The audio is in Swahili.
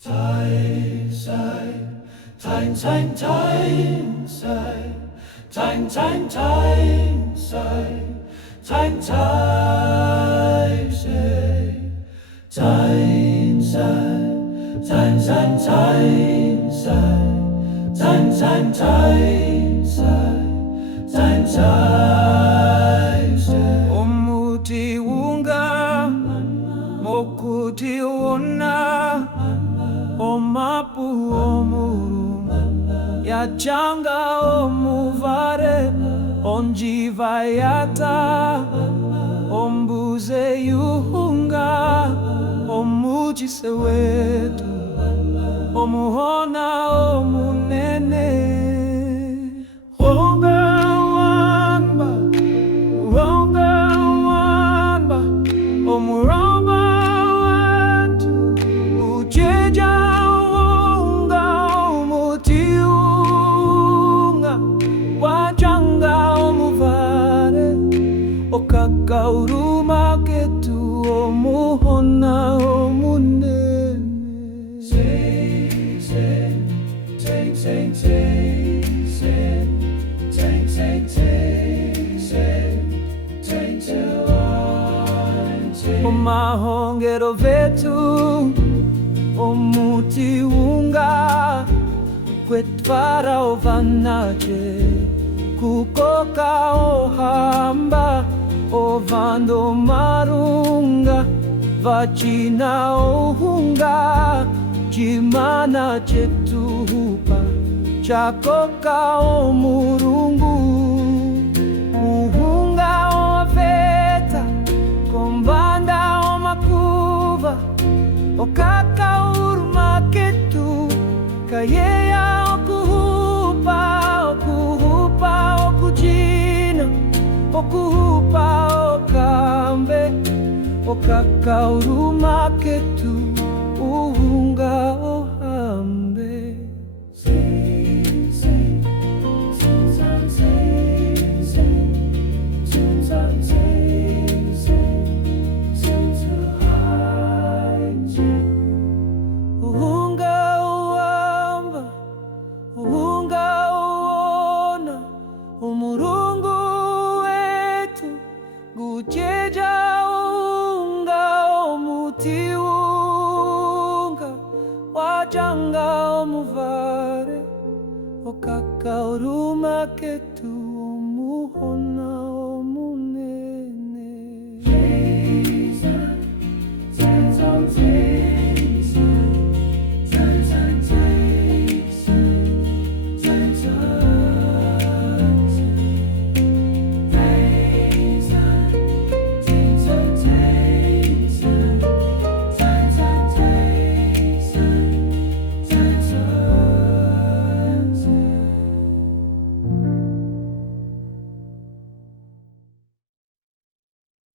Time say, time say, time say, time say, time say, time say, time say, time say, time say, time say. Omuti unga, mokuti una. Omapu omuru yachanga omuvare onjivayata ombuze yuhunga omujise wetu omuhona omunene honga wanba omuromba wetu ucheja Okakauruma ketu omuhona omunene. Sing, sing, sing, sing, sing, sing, sing, sing, sing, sing, sing, omahongero vetu omuti unga kwetwara ovanache kukoka ohamba ovando marunga vachina ohunga chimana chetuhupa chakoka omurungu uhunga oveta kombanda omakuva okaka urmaketu kayeya okuhupa okambe okakauruma ketu uhunga ohambe. Sing, sing, sing, sing, sing, sing, sing, sing, sing, sing, uhunga ohamba uhunga oona umurungu gucheja unga omuti unga wachanga omuvare okakauruma ketu omuhona